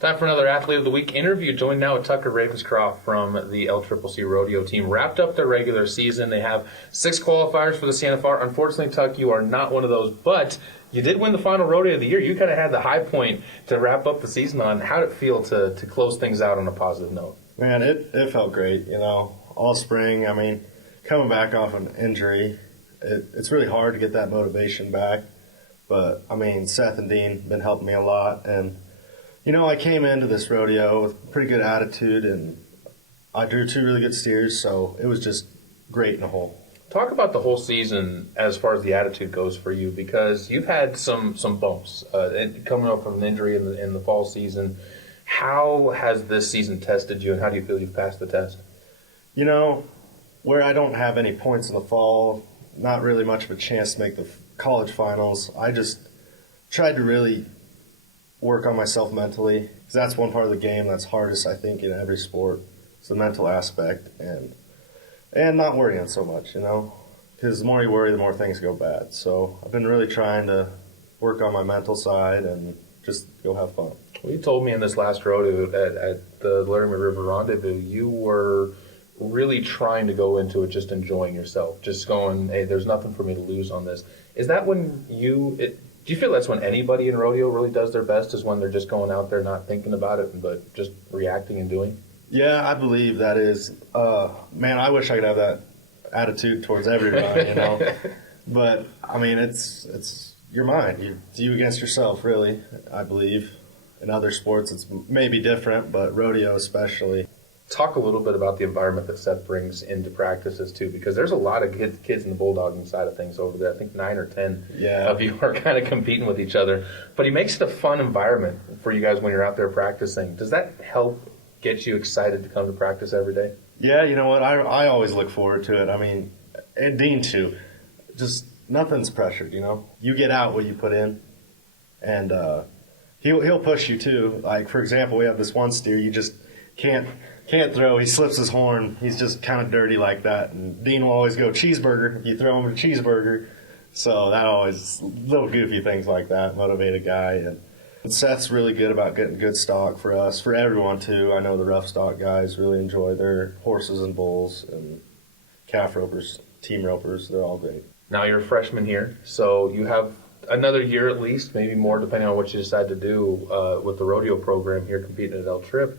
Time for another Athlete of the Week interview. Joined now with Tucker Ravenscroft from the LCCC rodeo team. Wrapped up their regular season. They have 6 qualifiers for the Santa Fe. Unfortunately, Tuck, you are not one of those, but you did win the final rodeo of the year. You kind of had the high point to wrap up the season on. How did it feel to close things out on a positive note? Man, it felt great. All spring, coming back off an injury, it's really hard to get that motivation back. But, Seth and Dean have been helping me a lot, and I came into this rodeo with a pretty good attitude, and I drew 2 really good steers, so it was just great in the whole. Talk about the whole season as far as the attitude goes for you, because you've had some bumps coming up from an injury in the fall season. How has this season tested you, and how do you feel you've passed the test? Where I don't have any points in the fall, not really much of a chance to make the college finals, I just tried to really work on myself mentally, because that's one part of the game that's hardest, I think, in every sport. It's the mental aspect and not worrying so much, because the more you worry, the more things go bad. So I've been really trying to work on my mental side and just go have fun. Well, you told me in this last rodeo at the Laramie River Rendezvous, you were really trying to go into it just enjoying yourself, just going, hey, there's nothing for me to lose on this. Is that when do you feel that's when anybody in rodeo really does their best, is when they're just going out there not thinking about it, but just reacting and doing? Yeah, I believe that is. Man, I wish I could have that attitude towards everybody, But, it's your mind. It's you against yourself, really, I believe. In other sports, it's maybe different, but rodeo especially. Talk a little bit about the environment that Seth brings into practices, too, because there's a lot of kids in the bulldogging side of things over there. I think 9 or 10 of you are kind of competing with each other. But he makes it a fun environment for you guys when you're out there practicing. Does that help get you excited to come to practice every day? Yeah, you know what? I always look forward to it. And Dean, too. Just nothing's pressured, You get out what you put in, and he'll push you, too. Like, for example, we have this one steer you just can't throw. He slips his horn. He's just kind of dirty like that. And Dean will always go cheeseburger if you throw him a cheeseburger. So that always, little goofy things like that motivate a guy. And Seth's really good about getting good stock for us, for everyone too. I know the rough stock guys really enjoy their horses and bulls, and calf ropers, team ropers. They're all great. Now you're a freshman here, so you have another year at least, maybe more depending on what you decide to do with the rodeo program here competing at El Trip.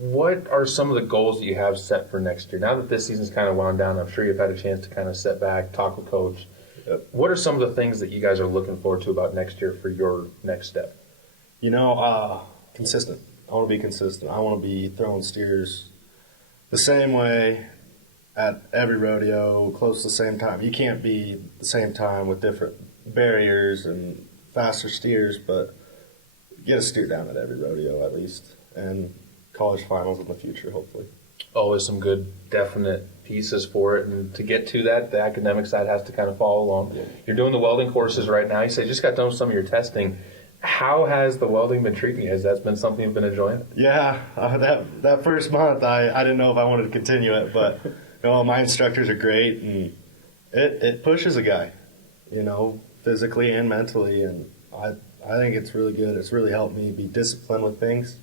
What are some of the goals that you have set for next year? Now that this season's kind of wound down, I'm sure you've had a chance to kind of sit back, talk with Coach. Yep. What are some of the things that you guys are looking forward to about next year for your next step? Consistent. I want to be consistent. I want to be throwing steers the same way at every rodeo, close to the same time. You can't be the same time with different barriers and faster steers, but get a steer down at every rodeo at least. And college finals in the future, hopefully. Always some good, definite pieces for it. And to get to that, the academic side has to kind of follow along. Yeah. You're doing the welding courses right now. You said you just got done with some of your testing. How has the welding been treating you? Has that been something you've been enjoying? Yeah, that first month, I didn't know if I wanted to continue it, but my instructors are great, and it pushes a guy, physically and mentally, and I think it's really good. It's really helped me be disciplined with things.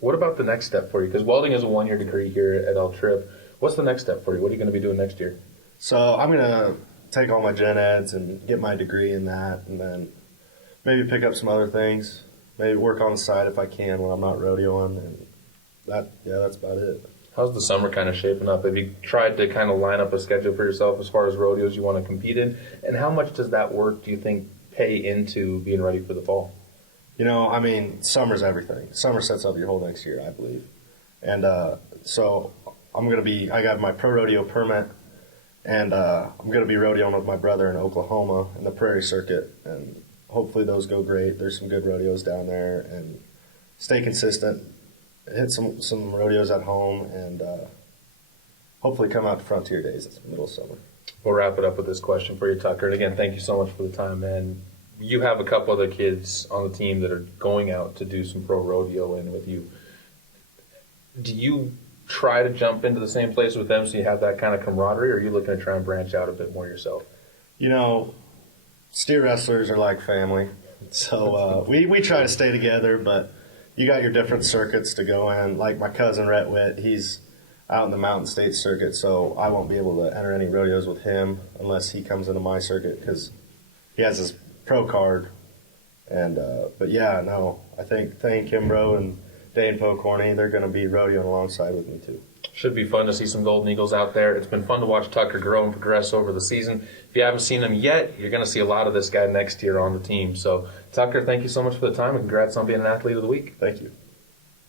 What about the next step for you? Because welding is a 1-year degree here at El Trip. What's the next step for you? What are you going to be doing next year? So I'm going to take all my gen eds and get my degree in that, and then maybe pick up some other things. Maybe work on the side if I can when I'm not rodeoing, and that's about it. How's the summer kind of shaping up? Have you tried to kind of line up a schedule for yourself as far as rodeos you want to compete in? And how much does that work, do you think, pay into being ready for the fall? Summer's everything. Summer sets up your whole next year, I believe. And so I got my pro rodeo permit, and I'm going to be rodeoing with my brother in Oklahoma in the Prairie Circuit. And hopefully those go great. There's some good rodeos down there. And stay consistent, hit some rodeos at home, and hopefully come out to Frontier Days in the middle of summer. We'll wrap it up with this question for you, Tucker. And again, thank you so much for the time, man. You have a couple other kids on the team that are going out to do some pro rodeoing with you. Do you try to jump into the same place with them so you have that kind of camaraderie, or are you looking to try and branch out a bit more yourself? Steer wrestlers are like family. So we try to stay together, but, you got your different circuits to go in. Like my cousin Rhett Witt, he's out in the Mountain State circuit, so I won't be able to enter any rodeos with him unless he comes into my circuit because he has his pro card. And but yeah, no, I think Thane Kimbrough and Dane Pokorny, they're going to be rodeoing alongside with me too. Should be fun to see some Golden Eagles out there. It's been fun to watch Tucker grow and progress over the season. If you haven't seen him yet, you're going to see a lot of this guy next year on the team. So, Tucker, thank you so much for the time, and congrats on being an Athlete of the Week. Thank you.